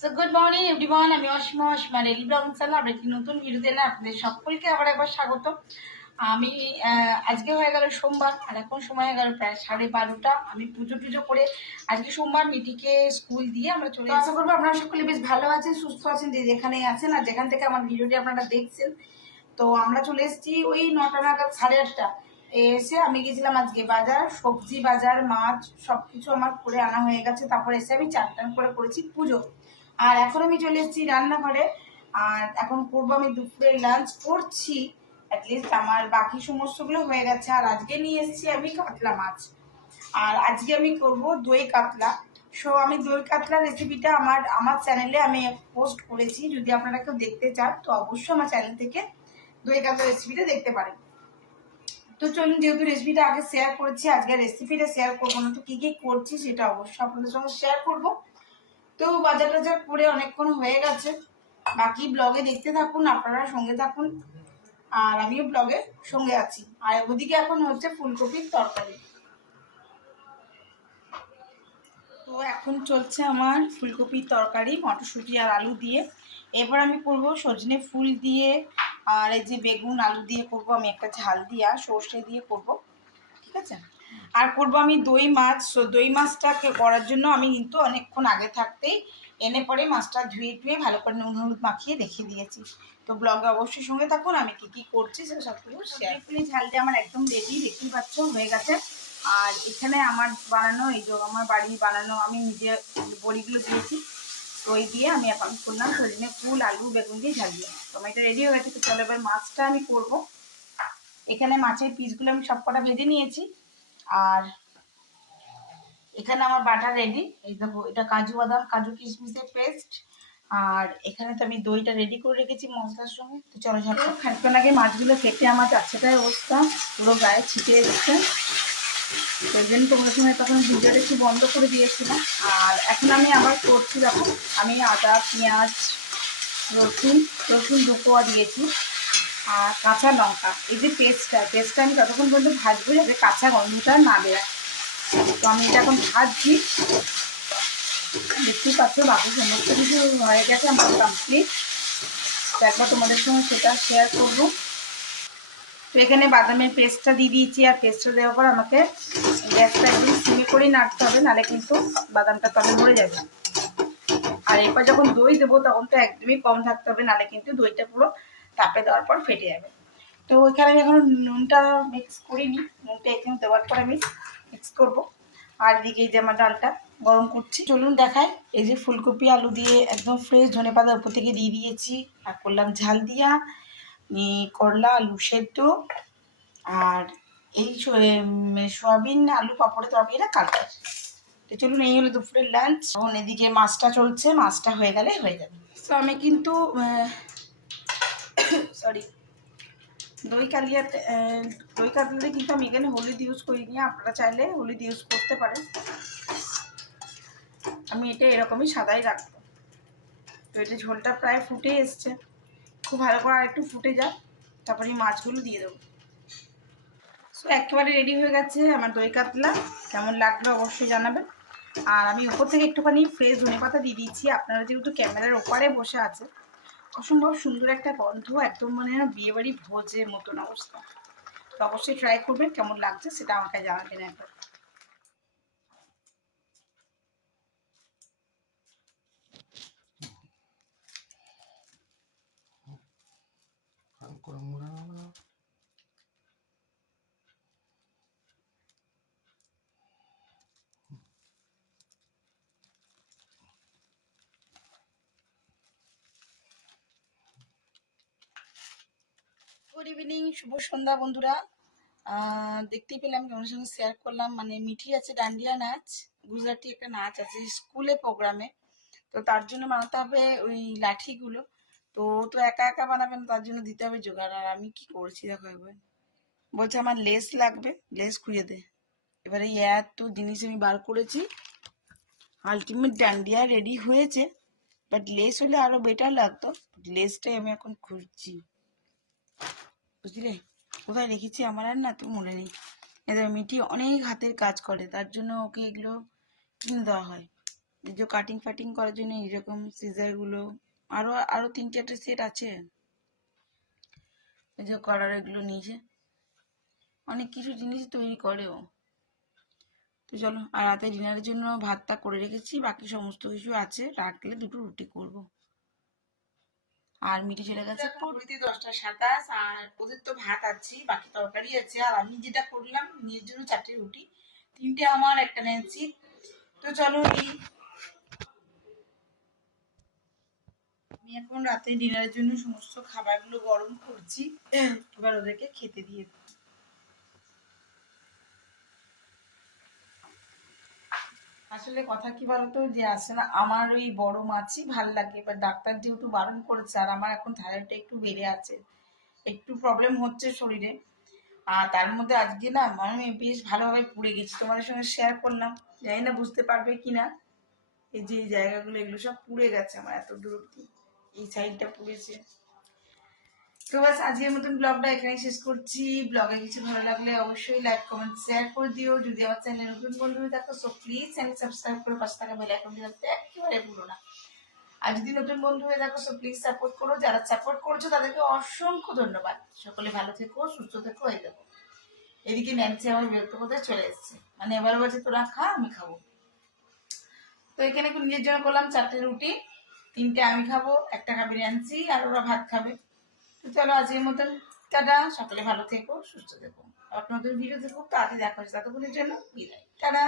So good morning everyone, আমি Asima Asima daily blog channel আমরা একটি নতুন ভিডিওতে এলে আপনাদের সকলকে আবার একবার স্বাগত। আমি আজকে হয়ে গেল সোমবার, আর এখন সময় হয়ে গেল প্রায় 12:30। আমি পুজো টুজো করে আজকে সোমবার মিঠিকে স্কুল দিয়ে আমরা চলে আশা করবো আপনারা সকলে বেশ ভালো আছেন, সুস্থ আছেন, যে যেখানেই আছেন আর যেখান থেকে আমার ভিডিওটি আপনারা দেখছেন। তো আমরা চলে এসেছি ওই 9টা নাগাদ, 8:30 এসে আমি গেছিলাম আজকে বাজার, সবজি বাজার, মাছ সবকিছু আমার করে আনা হয়ে গেছে। তারপর এসে আমি চান টান করে করেছি পুজো। আর এখন আমি চলে এসেছি রান্নাঘরে। আর এখন করবো আমি দুপুরে লাঞ্চ করছি, অ্যাটলিস্ট আমার বাকি সমস্তগুলো হয়ে গেছে। আর আজকে নিয়ে এসেছি আমি কাতলা মাছ, আর আজকে আমি করব দই কাতলা। সো আমি দই কাতলা রেসিপিটা আমার চ্যানেলে আমি পোস্ট করেছি, যদি আপনারা কেউ দেখতে চান তো অবশ্যই আমার চ্যানেল থেকে দই কাতলা রেসিপিটা দেখতে পারেন। তো চলুন, যেহেতু রেসিপিটা আগে শেয়ার করেছি, আজকে রেসিপিটা শেয়ার করবো না, তো কি কি করছি সেটা অবশ্যই আপনাদের সঙ্গে শেয়ার করবো। তো বাজার টাজার করে অনেকক্ষণ হয়ে গেছে, বাকি ব্লগে দেখতে থাকুন, আপনারা সঙ্গে থাকুন আর আমিও ব্লগে সঙ্গে আছি। আর ওদিকে এখন হচ্ছে ফুলকপির তরকারি। তো এখন চলছে আমার ফুলকপির তরকারি মটরশুঁটি আর আলু দিয়ে। এরপর আমি করব সজনে ফুল দিয়ে, আর এই যে বেগুন আলু দিয়ে করব আমি একটা ঝাল দিয়া সর্ষে দিয়ে করব, ঠিক আছে। আর করব আমি দই মাছ। দই মাছটাকে করার জন্য আমি কিন্তু অনেকক্ষণ আগে থাকতেই এনে পরে মাছটা ধুয়ে ধুয়ে ভালো করে নুন হলুদ মাখিয়ে রেখে দিয়েছি। তো ব্লগে অবশ্যই সঙ্গে থাকুন, আমি কি কি করছি সেটা সবগুলো শেয়ার করি। ঝাল দিয়ে আমার একদম রেডি, দেখতেই পাচ্ছ হয়ে গেছে। আর এখানে আমার বানানো, এই যে আমার বাড়ি বানানো, আমি নিজে বড়িগুলো দিয়েছি। তো এই দিয়ে আমি এখন করলাম সজনে ফুল আলু বেগুন দিয়ে ঝাল দিয়ে। তো আমার এটা রেডি হয়ে গেছে। তো চলো এবার মাছটা আমি করবো। এখানে মাছের পিসগুলো আমি সব কটা ভেজে নিয়েছি। আর এখানে আমার বাটার রেডি, এই দেখো এটা কাজু বাদাম কাজু কিশমিশের পেস্ট। আর এখানে তো আমি দইটা রেডি করে রেখেছি মশলার সঙ্গে। তো চলো ঝটপট খানিকক্ষণ আগে মাছগুলো কেটে আমার যাচ্ছেটাই অবস্থা, পুরো গায়ে ছিটিয়ে এসছে। ওই জন্য তোমার সময় তখন ভিডিওটা একটু বন্ধ করে দিয়েছিলাম। আর এখন আমি আবার করছি, দেখো আমি আদা পেঁয়াজ রসুন রসুন 2 কোয়া দিয়েছি, আর কাঁচা লঙ্কা। এই যে পেস্টটা আমি ততক্ষণ পর্যন্ত ভাজবো যাতে কাঁচা গন্ধটা না বেরোয়। তো আমি এটা এখন ভাজছি, দেখতেই পাচ্ছ বাকি সমস্ত কিছু হয়ে গেছে আমার কমপ্লিট। তো একবার তোমাদের সঙ্গে সেটা শেয়ার করবো। তো এখানে বাদামের পেস্টটা দিয়ে দিয়েছি, আর পেস্টটা দেওয়ার পর আমাকে গ্যাসটা একদম সিমে করেই নাড়তে হবে, নাহলে কিন্তু বাদামটা তবে মরে যাবে। আর এরপর যখন দই দেবো তখন তো একদমই কম থাকতে হবে, নাহলে কিন্তু দইটা পুরো তাপে দেওয়ার পর ফেটে যাবে। তো ওইখানে আমি এখন নুনটা মিক্স করিনি, নুনটা এখানে দেওয়ার পর আমি মিক্স করবো। আর এদিকে এই যে আমার ডালটা গরম করছি, চলুন দেখাই। এই যে ফুলকপি আলু দিয়ে একদম ফ্রেশ ধনেপাতা উপর থেকে দিয়ে দিয়েছি, আর করলাম ঝাল দিয়া করলা আলু সেদ্ধ। আর এই সয়াবিন আলু পাপড়ের তরকারিটা কালকে। তো চলুন, এই হলো দুপুরের লাঞ্চ। এখন এদিকে মাছটা চলছে, মাছটা হয়ে গেলে হয়ে যাবে। তো আমি কিন্তু সরি, দই কালিয়াতে দই কাতলাতে কিন্তু আমি এখানে হলুদ ইউজ করিনি, আপনারা চাইলে হলুদ ইউজ করতে পারেন। আমি এটা এরকমই সাদাই রাখবো। তো এটা ঝোলটা প্রায় ফুটে এসছে, খুব ভালো করে আর একটু ফুটে যাক, তারপরে মাছগুলো দিয়ে দেবো। সো একেবারে রেডি হয়ে গেছে আমার দই কাতলা। কেমন লাগলো অবশ্যই জানাবেন। আর আমি ওপর থেকে একটুখানি ফ্রেশ ধনেপাতা দিয়ে দিচ্ছি। আপনারা যেহেতু ক্যামেরার ওপারে বসে আছে, অসম্ভব সুন্দর একটা গন্ধ, একদম মানে বিয়েবাড়ি ভোজের মতন অবস্থা। তো অবশ্যই ট্রাই করবেন, কেমন লাগছে সেটা আমাকে জানাবেন একবার। গুড ইভিনিং, শুভ সন্ধ্যা বন্ধুরা। দেখতেই পেলাম তোমাদের সঙ্গে শেয়ার করলাম, মানে মিঠি আছে ডান্ডিয়া নাচ, গুজরাটি একটা নাচ আছে স্কুলে প্রোগ্রামে। তো তার জন্য বানাতে হবে ওই লাঠিগুলো। তো তো একা একা বানাবে না, তার জন্য দিতে হবে জোগাড়। আর আমি কি করছি দেখো একবার, বলছে আমার লেস লাগবে, লেস খুঁজে দে। এবারে এত জিনিস আমি বার করেছি, আলটিমেট ডান্ডিয়া রেডি হয়েছে, বাট লেস হলে আরো বেটার লাগতো। লেসটাই আমি এখন খুঁজছি, বুঝলে কোথায় রেখেছি আমার আর না তো মনে নেই। এদের মিটি অনেক হাতের কাজ করে, তার জন্য ওকে এগুলো কিনে দেওয়া হয়। এই যে কাটিং ফাটিং করার জন্য এইরকম সিজারগুলো, আরো আরো 3-4টে সেট আছে। এই যে করার এগুলো নিয়েছে, অনেক কিছু জিনিস তৈরি করেও। তো চলো, আর রাতে ডিনারের জন্য ভাতটা করে রেখেছি, বাকি সমস্ত কিছু আছে, রাখলে 2টো রুটি করব। আর মিটি চলে গেছে পড়তে 10টা 27, আর ওদের তো ভাত আছে, বাকি তরকারি আছে। আর আমি যেটা করলাম, নিজের জন্য 4টে রুটি, 3টে আমার, একটা নেন্সি। তো চলো, আমি এখন রাতে ডিনারের জন্য সমস্ত খাবারগুলো গরম করছি, এবার ওদেরকে খেতে দিয়ে দেবো। আসলে কথা কি বলতো, যে আসলে আমার ওই বড় মাছই ভাল লাগে, এবার ডাক্তার যেহেতু বারণ করেছে, আর আমার এখন থাইরয়েডটা একটু বেড়ে আছে, একটু প্রবলেম হচ্ছে শরীরে। আর তার মধ্যে আজকে না আমি বেশ ভালোভাবে পুড়ে গেছি, তোমাদের সঙ্গে শেয়ার করলাম, জানি না বুঝতে পারবে কিনা। এই যে এই জায়গাগুলো, এগুলো সব পুড়ে গেছে আমার, এত দূর অব্দি এই সাইডটা পুড়েছে। তো বাস আজকের মতন ব্লগটা এখানেই শেষ করছি। ব্লগে কিছু ভালো লাগলে অবশ্যই লাইক কমেন্ট শেয়ার করে দিও। যদি আমার চ্যানেলে নতুন বন্ধু হয়ে থাকো, সো প্লিজ চ্যানেল সাবস্ক্রাইব করে পাশে থাকা বেল আইকনটি রাখতে একেবারে ভুলো না। আর যদি নতুন বন্ধু হয়ে থাকো, সো প্লিজ সাপোর্ট করো। যারা সাপোর্ট করছো তাদেরকে অসংখ্য ধন্যবাদ। সকলে ভালো থেকো, সুস্থ থেকো, এই দেখো এদিকে ন্যান্সি আমার বিরক্ত করতে চলে এসছে, মানে এবার বলছে তোরা খা, আমি খাবো। তো এখানে একটু নিজের জন্য করলাম 4টে রুটি, 3টে আমি খাবো, একটা খাবে ন্যান্সি, আর ওরা ভাত খাবে। তো চলো আজকের মতন টাটা, সকলে ভালো থেকো, সুস্থ থেকো। আবার নতুন ভিডিও দেখো, তাড়াতাড়ি দেখা হচ্ছে, ততক্ষণের জন্য বিদায়, টাটা।